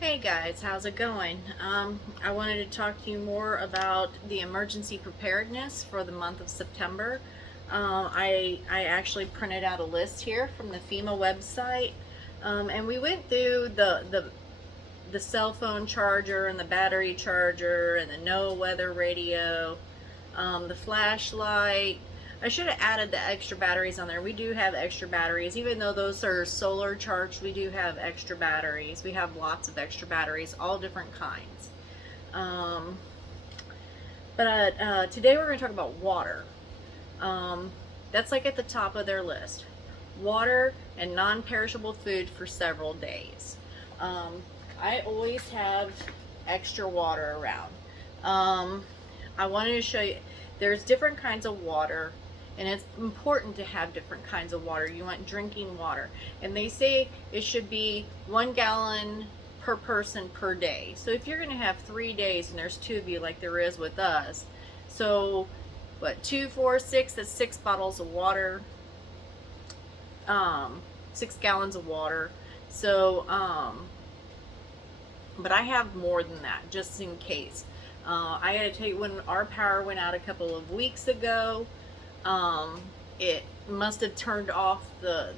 Hey guys, how's it going? I wanted to talk to you more about the emergency preparedness for the month of September. I actually printed out a list here from the FEMA website, and we went through the cell phone charger and the battery charger and the no weather radio, the flashlight. I should have added the extra batteries on there. We do have extra batteries. Even though those are solar charged, we do have extra batteries. We have lots of extra batteries, all different kinds. Um, but today we're going to talk about water. That's like at the top of their list. Water and non-perishable food for several days. Um, I always have extra water around. I wanted to show you, there's different kinds of water, and it's important to have different kinds of water. You want drinking water, and they say it should be 1 gallon per person per day. So if you're going to have 3 days and there's 2 of you like there is with us, so what, 2, 4, 6, that's 6 bottles of water, 6 gallons of water. So but I have more than that just in case. I gotta tell you, when our power went out a couple of weeks ago, it must have turned off the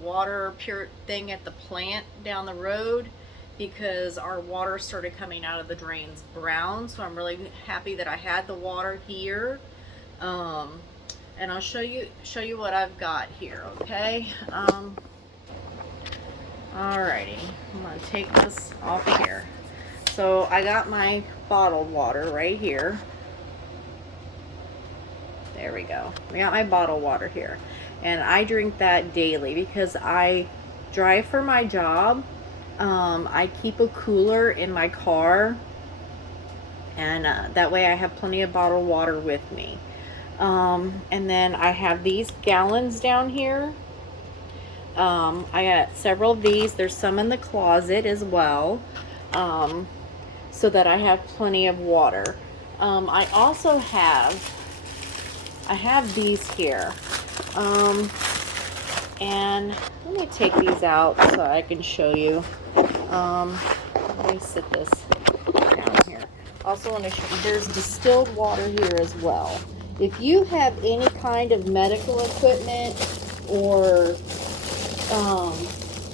water pure thing at the plant down the road, because our water started coming out of the drains brown. So I'm really happy that I had the water here. And I'll show you what I've got here, okay? Alrighty, I'm gonna take this off here. So I got my bottled water right here. There we go. We got my bottled water here. And I drink that daily because I drive for my job. I keep a cooler in my car, and that way I have plenty of bottled water with me. And then I have these gallons down here. I got several of these. There's some in the closet as well, so that I have plenty of water. I also have these here, and let me take these out so I can show you. Let me sit this down here. Also want to show you, there's distilled water here as well. If you have any kind of medical equipment or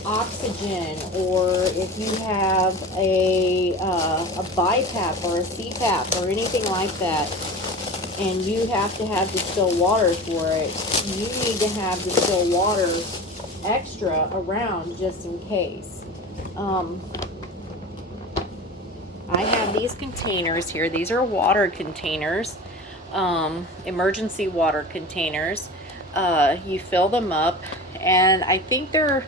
oxygen, or if you have a BiPAP or a CPAP or anything like that, and you have to have distilled water for it, you need to have distilled water extra around just in case. I have these containers here. These are water containers, emergency water containers. You fill them up, and I think they're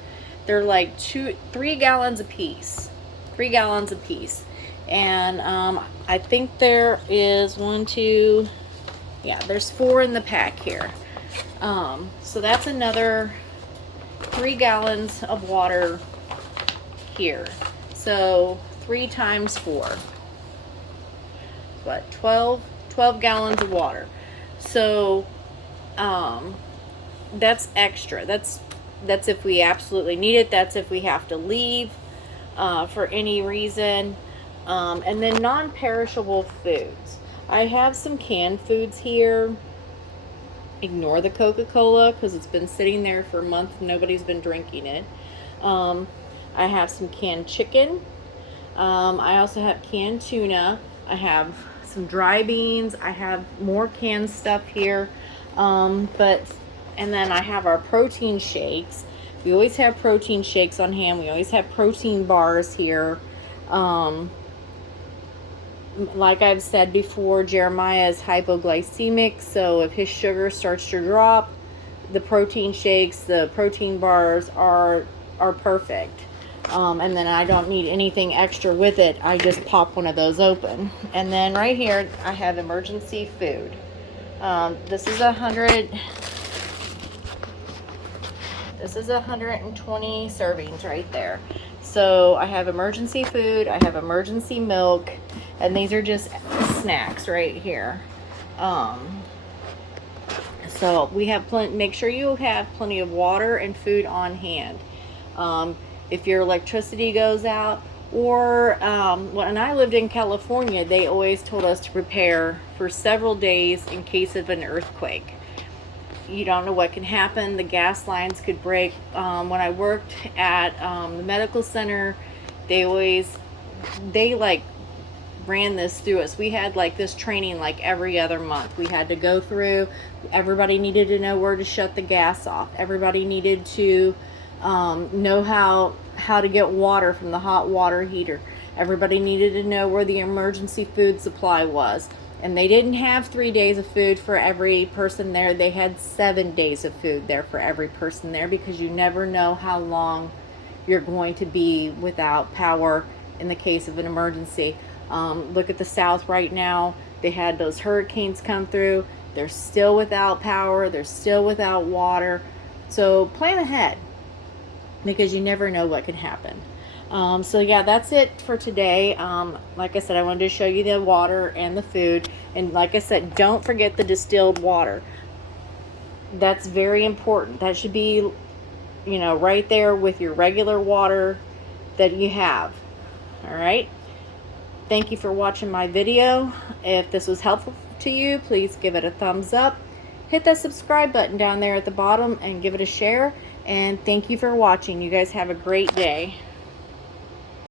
like 3 gallons a piece. 3 gallons a piece. And I think there is 1, 2, yeah, there's 4 in the pack here. So that's another 3 gallons of water here. So 3 times 4. What, 12 gallons of water. So that's extra. That's if we absolutely need it. That's if we have to leave for any reason. And then non-perishable foods. I have some canned foods here. Ignore the Coca-Cola because it's been sitting there for a month. Nobody's been drinking it. I have some canned chicken. I also have canned tuna. I have some dry beans. I have more canned stuff here. And then I have our protein shakes. We always have protein shakes on hand. We always have protein bars here. Like I've said before, Jeremiah is hypoglycemic, so if his sugar starts to drop, the protein shakes, the protein bars are perfect. And then I don't need anything extra with it. I just pop one of those open. And then right here, I have emergency food. This is 120 servings right there. So I have emergency food, I have emergency milk, and these are just snacks right here. So we have plenty. Make sure you have plenty of water and food on hand. If your electricity goes out, Or when I lived in California, they always told us to prepare for several days in case of an earthquake. You don't know what can happen. The gas lines could break. When I worked at the medical center, they like ran this through us. We had like this training like every other month. We had to go through. Everybody needed to know where to shut the gas off. Everybody needed to know how to get water from the hot water heater. Everybody needed to know where the emergency food supply was. And they didn't have 3 days of food for every person there. They had 7 days of food there for every person there, because you never know how long you're going to be without power in the case of an emergency. Look at the South right now. They had those hurricanes come through. They're still without power. They're still without water. So plan ahead, because you never know what can happen. So yeah, that's it for today. Like I said, I wanted to show you the water and the food. And like I said, don't forget the distilled water. That's very important. That should be, right there with your regular water that you have. All right. Thank you for watching my video. If this was helpful to you, please give it a thumbs up. Hit that subscribe button down there at the bottom and give it a share. And thank you for watching. You guys have a great day.